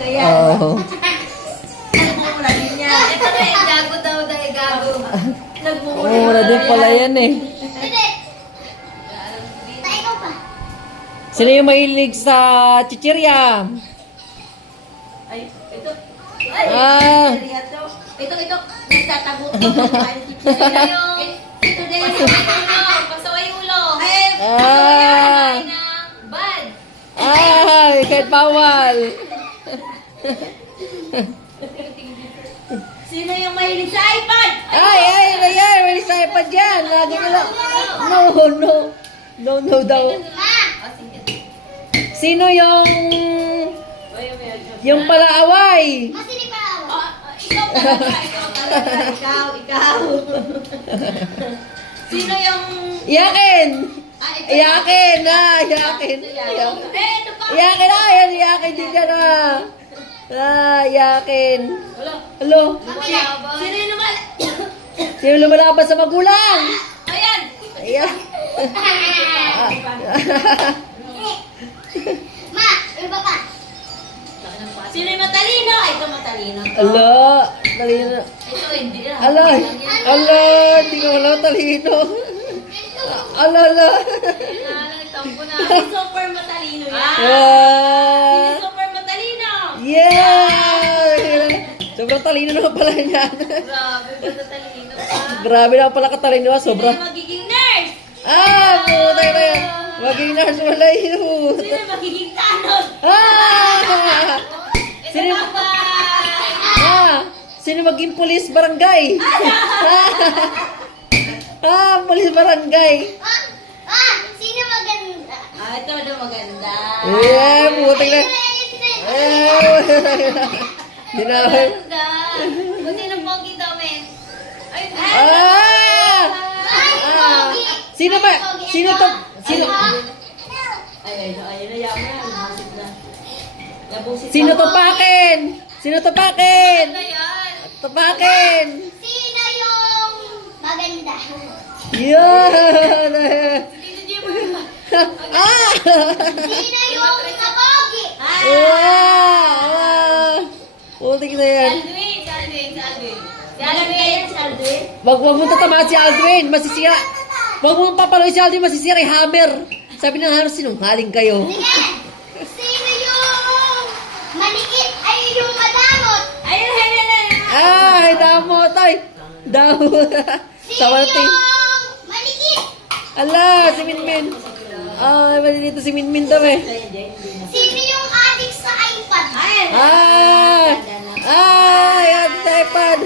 talaga yan. Oo. Nagmumura din niya. Ito na yung gago daw dahil gago. Nagmumura. Mura din pala yan eh. Hindi. Ikaw pa. Sino yung mahilig sa chichirya? Ay, ito. Ay, Ah. ito. Nagtatago ko. Ito yung... Ito din. Pasaway ulo. Ay, Ah. ng bad. Ay, kahit bawal. Sino yung mahilig sa iPad? Ay, may sa iPad yan. Lagi ka lang. No daw. Sino yung palaaway? Masini pa ako. Ikaw. Sino yung... Iyakin. ito. Iyakin. Ito pa. Iyakin na. Yan, iyakin din yan iyakin. Hello. Sino yung naman? Sino lumalaban sa magulang? Ayan. Ayan. Ma, iba pa. Sino yung matalino? Ay, ito matalino. Alo. Talino. Ito hindi na. Alo. Hindi ko wala talino. Alo. Tampo na. Super matalino yan. Ah. Super matalino. Yeah! Sobrang talino naman pala yan. Grabe ba sa talino pa? Grabe naman pala katalino. Sino Sobrang... yung magiging nurse? Puta na yan. Maging nurse wala yun. Sino yung magiging Thanos? Ito Sino- pa ba? Sino maging pulis barangay? Pulis barangay. Sino maganda? Ito na maganda. Puta na. Ginawa. Maganda. Kung sino pogi daw, men? Ay, Sino ba? Sino to? Sino? Ay, nayaman. Masip na. Nabusit Sino ako. topakin? Sino topakin? Ano yan? Topakin. Sino yung maganda? Yan. Sino Jim? Sino yung kapogi? Putik na yan. Alvin. Si Alvin. Wag mo tatamaan si Aldrin. Masisira. Wag mo papaloy si Aldrin. Masisira yung hammer. Sabi ng hammer, sinungaling kayo. Sige. Sino yung maliit ay yung madamot? Ayun. Ay, damot. Ay, damot. Sino Sawantin. yung maliit? Ala, si Minmin. Ay, malilito si Minmin daw eh. Sino yung addict sa iPad? Ayun. Ay, yan sa iPad.